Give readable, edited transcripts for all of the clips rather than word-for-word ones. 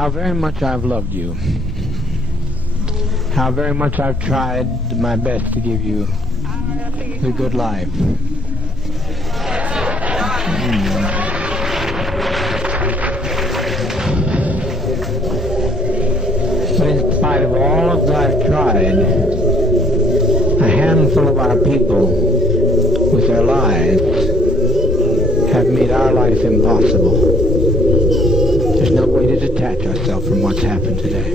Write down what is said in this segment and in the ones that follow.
how very much I've loved you, how very much I've tried my best to give you the good life. But in spite of all of that I've tried, a handful of our people, with their lies, have made our life impossible. There's no way to detach ourselves from what's happened today.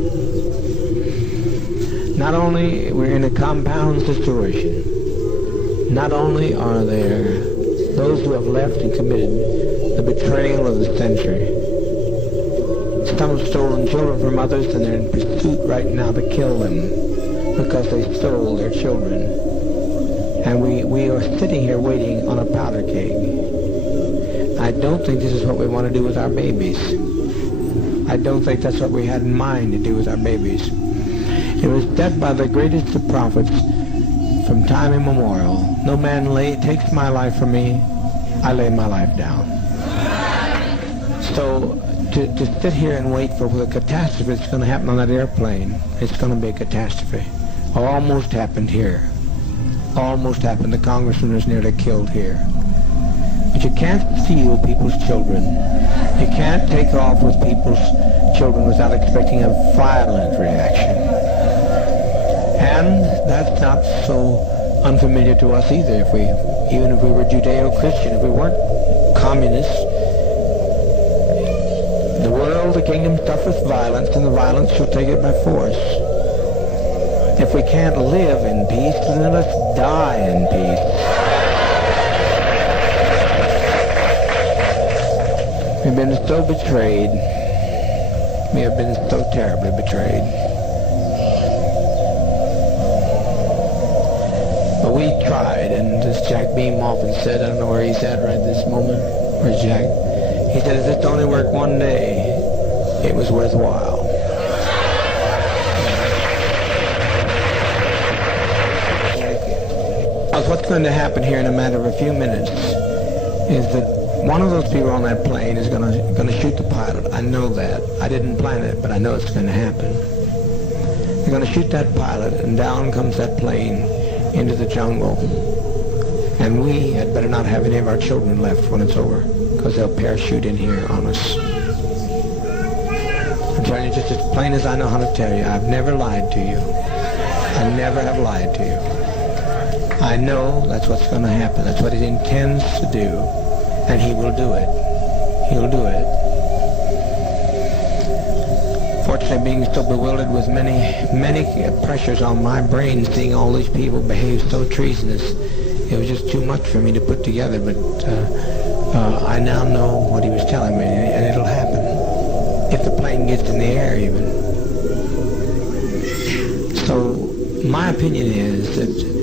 Not only we're in a compound situation, not only are there those who have left and committed the betrayal of the century. Some have stolen children from others, and they're in pursuit right now to kill them because they stole their children. And we are sitting here waiting on a powder keg. I don't think this is what we want to do with our babies. I don't think that's what we had in mind to do with our babies. It was said by the greatest of prophets from time immemorial, no man takes my life from me, I lay my life down. So to sit here and wait for the catastrophe that's going to happen on that airplane, it's going to be a catastrophe. Almost happened here. Almost happened. The congressman was nearly killed here. But you can't steal people's children. You can't take off with people's children without expecting a violent reaction. And that's not so unfamiliar to us either. Even if we were Judeo-Christian, if we weren't communists, the world, the kingdom suffers violence, and the violence shall take it by force. If we can't live in peace, then let's die in peace. We've been so betrayed. We have been so terribly betrayed. But we tried, and as Jack Beam often said, I don't know where he's at right this moment. Where's Jack? He said, if this only worked one day, it was worthwhile. What's going to happen here in a matter of a few minutes is that one of those people on that plane is going to shoot the pilot. I know that. I didn't plan it, but I know it's going to happen. They're going to shoot that pilot, and down comes that plane into the jungle. And we had better not have any of our children left when it's over, because they'll parachute in here on us. I'm telling you just as plain as I know how to tell you, I've never lied to you. I never have lied to you. I know that's what's going to happen. That's what he intends to do, and he will do it. He'll do it. Fortunately, being so bewildered with many pressures on my brain, seeing all these people behave so treasonous, it was just too much for me to put together, but I now know what he was telling me, and it'll happen. If the plane gets in the air, even. So, my opinion is that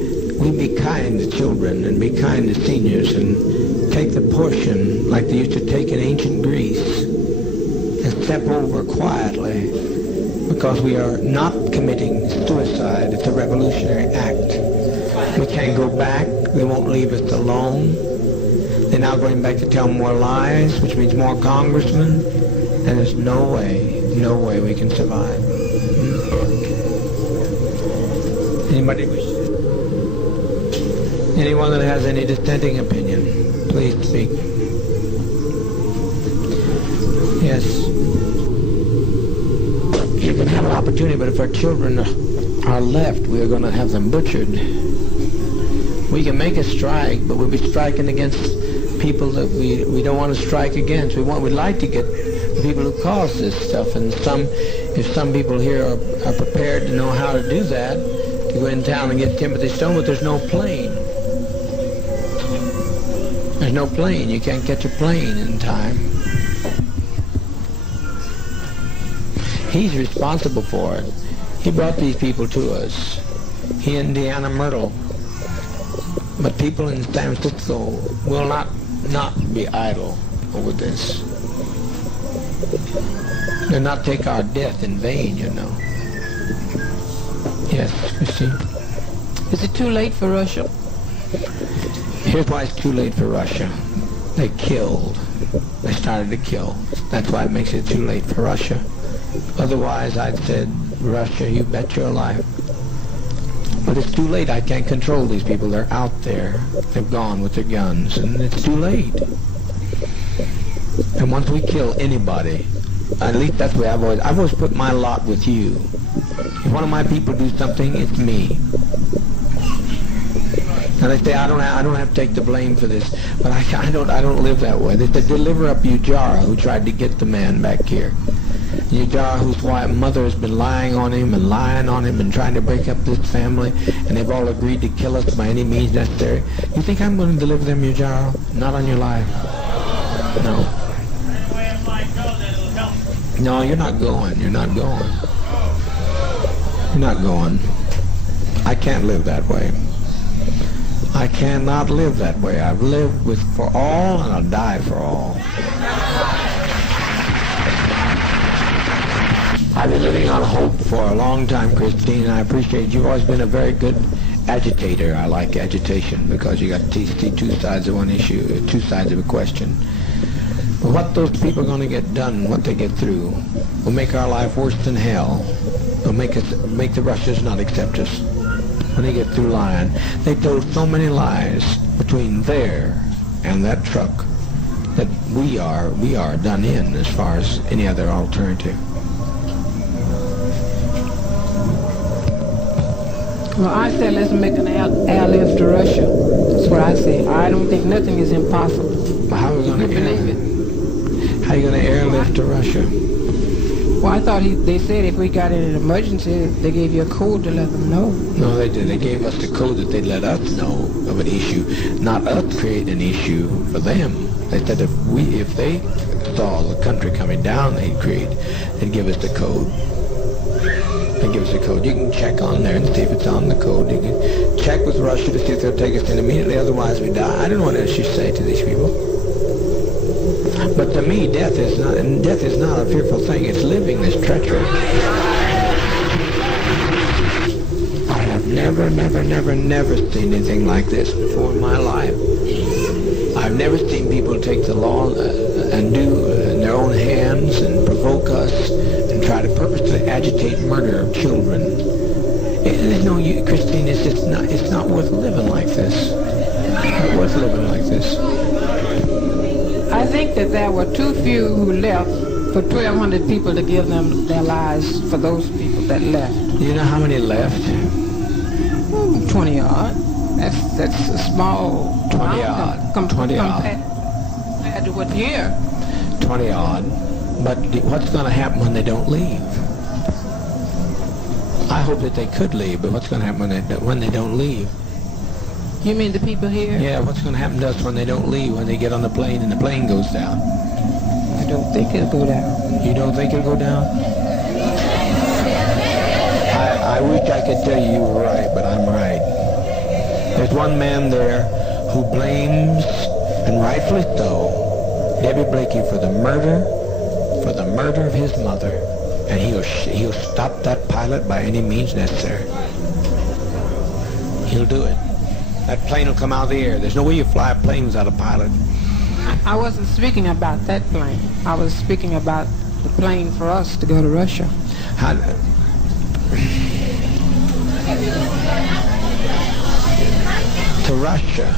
we be kind to children and be kind to seniors and take the portion like they used to take in ancient Greece and step over quietly, because we are not committing suicide. It's a revolutionary act. We can't go back. They won't leave us alone. They're now going back to tell more lies, which means more congressmen, and there's no way we can survive. Anybody wish? Anyone that has any dissenting opinion, please speak. Yes. You can have an opportunity, but if our children are left, we are going to have them butchered. We can make a strike, but we'll be striking against people that we don't want to strike against. We'd like to get the people who cause this stuff, and if some people here are prepared to know how to do that, to go in town and get Timothy Stone, but there's no plane. There's no plane. You can't catch a plane in time. He's responsible for it. He brought these people to us. He and Deanna Myrtle. But people in San Francisco will not be idle over this. They'll not take our death in vain, you know. Yes, Christine? Is it too late for Russia? Here's why it's too late for Russia. They killed. They started to kill. That's why it makes it too late for Russia. Otherwise, I'd said, Russia, you bet your life. But it's too late. I can't control these people. They're out there. They've gone with their guns, and it's too late. And once we kill anybody, at least that's the way I've always put my lot with you. If one of my people do something, it's me. And they say I don't have to take the blame for this, but I don't live that way. They said deliver up Ujara, who tried to get the man back here. Ujara, whose mother has been lying on him and trying to break up this family, and they've all agreed to kill us by any means necessary. You think I'm going to deliver them, Ujara? Not on your life. No. No, you're not going. You're not going. You're not going. I can't live that way. I cannot live that way. I've lived for all, and I'll die for all. I've been living on hope for a long time, Christine, and I appreciate you've always been a very good agitator. I like agitation because you got to see two sides of one issue, two sides of a question. But what those people are going to get done, what they get through, will make our life worse than hell. Will make the Russians not accept us when they get through lying. They told so many lies between there and that truck that we are done in as far as any other alternative. Well, I said let's make an airlift to Russia. That's what I said. I don't think nothing is impossible. Well, how are we going to believe it? How are you going to airlift to Russia? Well, I thought they said if we got in an emergency, they gave you a code to let them know. No, they did. They gave us the code that they'd let us know of an issue, not us create an issue for them. They said if they saw the country coming down, they'd give us the code. They'd give us the code. You can check on there and see if it's on the code. You can check with Russia to see if they'll take us in immediately, otherwise we die. I don't know what else you say to these people. But to me, death is not a fearful thing. It's living this treachery. I have never seen anything like this before in my life. I've never seen people take the law and do in their own hands and provoke us and try to purposely agitate murder of children. There's no, Christine, it's not worth living like this. It's not worth living like this. I think that there were too few who left for 1,200 people to give them their lives for those people that left. Do you know how many left? 20 odd. That's a small 20 odd. 20 odd. Compared to what year? 20 odd. But what's going to happen when they don't leave? I hope that they could leave, but what's going to happen when they don't leave? You mean the people here? Yeah, what's going to happen to us when they don't leave, when they get on the plane and the plane goes down? I don't think it'll go down. You don't think it'll go down? I wish I could tell you were right, but I'm right. There's one man there who blames, and rightfully so, Debbie Blakey for the murder of his mother, and he'll stop that pilot by any means necessary. He'll do it. That plane will come out of the air. There's no way you fly a plane without a pilot. I wasn't speaking about that plane. I was speaking about the plane for us to go to Russia. To Russia.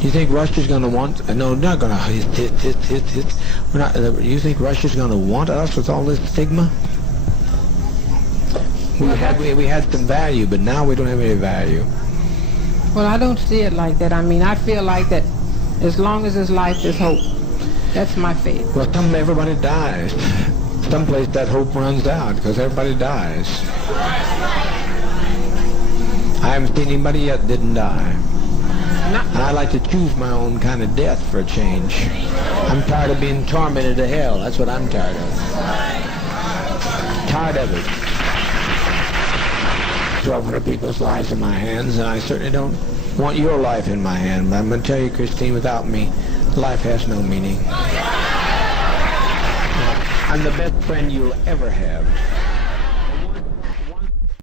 You think Russia's going to want? No, not going to. We're not. You think Russia's going to want us with all this stigma? We had some value, but now we don't have any value. Well, I don't see it like that. I mean, I feel like that as long as there's life, there's hope. That's my faith. Well, everybody dies. Someplace that hope runs out because everybody dies. I haven't seen anybody yet that didn't die. And I like to choose my own kind of death for a change. I'm tired of being tormented to hell. That's what I'm tired of. Tired of it. 1,200 people's lives in my hands, and I certainly don't want your life in my hand. But I'm going to tell you, Christine, without me, life has no meaning. I'm the best friend you'll ever have.